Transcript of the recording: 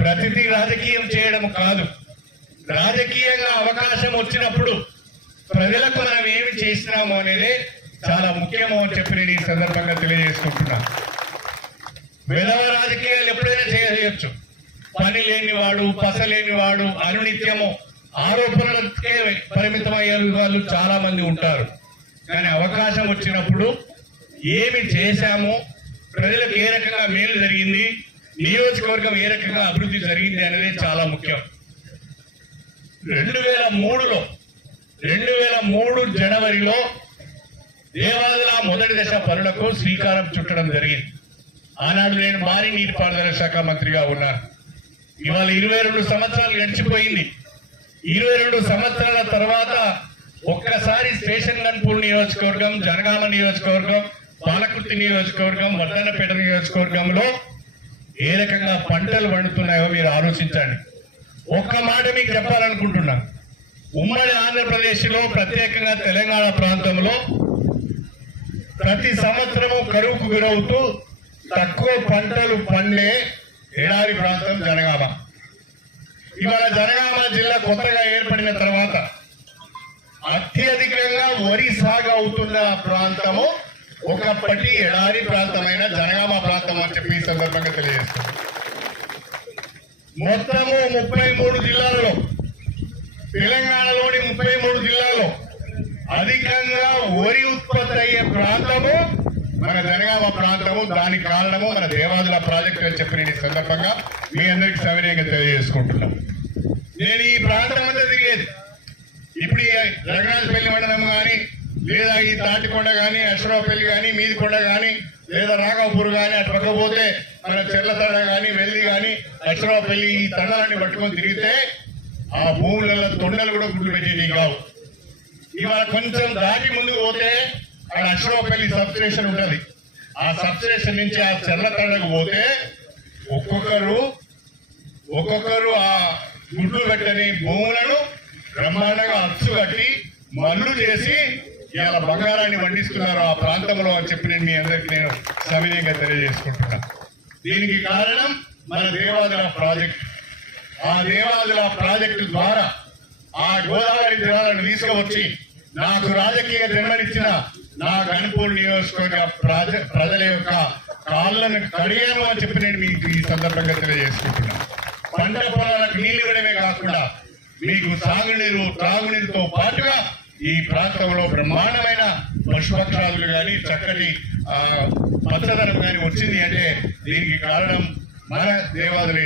ప్రతిదీ రాజకీయం చేయడం కాదు, రాజకీయంగా అవకాశం వచ్చినప్పుడు ప్రజలకు మనం ఏమి చేసినాము అనేది చాలా ముఖ్యమో అని చెప్పి నేను ఈ సందర్భంగా తెలియజేసుకుంటున్నా. విధవ రాజకీయాలు ఎప్పుడైనా చేయవచ్చు, పని లేనివాడు, పస లేనివాడు, అనునిత్యము ఆరోపణలకే పరిమితమయ్యే వాళ్ళు చాలా మంది ఉంటారు. కానీ అవకాశం వచ్చినప్పుడు ఏమి చేశాము, ప్రజలకు ఏ రకంగా మేలు జరిగింది, నియోజకవర్గం ఏ రకంగా అభివృద్ధి జరిగింది అనేది చాలా ముఖ్యం. 2003 జనవరిలో దేవాలయాల మొదటి దశ పనులకు శ్రీకారం చుట్టడం జరిగింది. ఆనాడు నేను మారి నీటిపారుదల శాఖ మంత్రిగా ఉన్నాను. ఇవాళ 22 సంవత్సరాలు గడిచిపోయింది. 22 సంవత్సరాల తర్వాత ఒక్కసారి స్టేషన్ గన్పూర్ నియోజకవర్గం, జనగామ నియోజకవర్గం, పాలకుర్తి నియోజకవర్గం, వర్ధన్నపేట నియోజకవర్గంలో ఏ రకంగా పంటలు పండుతున్నాయో మీరు ఆలోచించండి. ఒక్క మాట మీకు చెప్పాలనుకుంటున్నా, ఉమ్మడి ఆంధ్రప్రదేశ్లో ప్రత్యేకంగా తెలంగాణ ప్రాంతంలో ప్రతి సంవత్సరము కరువుకు గురవుతూ తక్కువ పంటలు పండే ఎడారి ప్రాంతం జనగామ. ఇవాళ జనగామ జిల్లా కొత్తగా ఏర్పడిన తర్వాత అత్యధికంగా వరి సాగు అవుతున్న ప్రాంతము ఒకప్పటి ఎడారి ప్రాంతమైన జనగామ ప్రాంతం అని చెప్పి ఈ సందర్భంగా తెలియజేస్తుంది. మొత్తము 33 జిల్లాలలో, తెలంగాణలోని 33 జిల్లాల్లో అధికంగా వరి ఉత్పత్తి అయ్యే ప్రాంతము మన జనగామ ప్రాంతము. దానికి కారణము మన దేవాదుల ప్రాజెక్టు అని చెప్పి నేను ఈ సందర్భంగా మీ అందరికీ సవినయంగా తెలియజేసుకుంటున్నాను. నేను ఈ ప్రాంతం అంతా తిరిగేది. ఇప్పుడు రఘునాథపల్లి మండలం కానీ, లేదా ఈ తాటికొండ కానీ, అశ్వరావుపల్లి కానీ, మీదికొండ కానీ, లేదా రాఘవపూర్ కానీ, అటు పక్కపోతే మన చెర్లతడ కానీ, వెల్లి కానీ, అశ్వరావుపల్లి, ఈ తండాలన్నీ పట్టుకొని తిరిగితే ఆ భూములలో తొండలు కూడా గుడ్లు పెట్టేవి కావు. ఇవాళ కొంచెం దాటి ముందుకు పోతే అక్కడ అశ్వరావుపల్లి సబ్ స్టేషన్ ఉంటుంది. ఆ సబ్ స్టేషన్ నుంచి ఆ చెర్లతడకు పోతే ఒక్కొక్కరు ఆ గుడ్లు పెట్టని భూములను బ్రహ్మాండంగా అచ్చు కట్టి మల్లు చేసి ఇలా బంగారాన్ని పండిస్తున్నారు ఆ ప్రాంతంలో అని చెప్పి నేను మీ అందరికీ నేను సవినయంగా తెలియజేసుకుంటున్నా. దీనికి కారణం మన దేవాదుల ప్రాజెక్టు. ఆ దేవాదుల ప్రాజెక్టు ద్వారా ఆ గోదావరి జలాలను తీసుకువచ్చి నాకు రాజకీయ జన్మనిచ్చిన నా గన్పూర్ నియోజకవర్గ ప్రజల యొక్క కాళ్ళను కడిగాను అని చెప్పి నేను మీకు ఈ సందర్భంగా తెలియజేసుకుంటున్నా. పంట పొలాలకు నీళ్లు ఇవ్వడమే కాకుండా మీకు సాగునీరు, త్రాగునీరుతో పాటుగా ఈ ప్రాంతంలో బ్రహ్మాండమైన పశుపక్షాదులు కానీ, చక్కటి పచ్చదనం కానీ వచ్చింది అంటే దీనికి కారణం మన దేవాదుల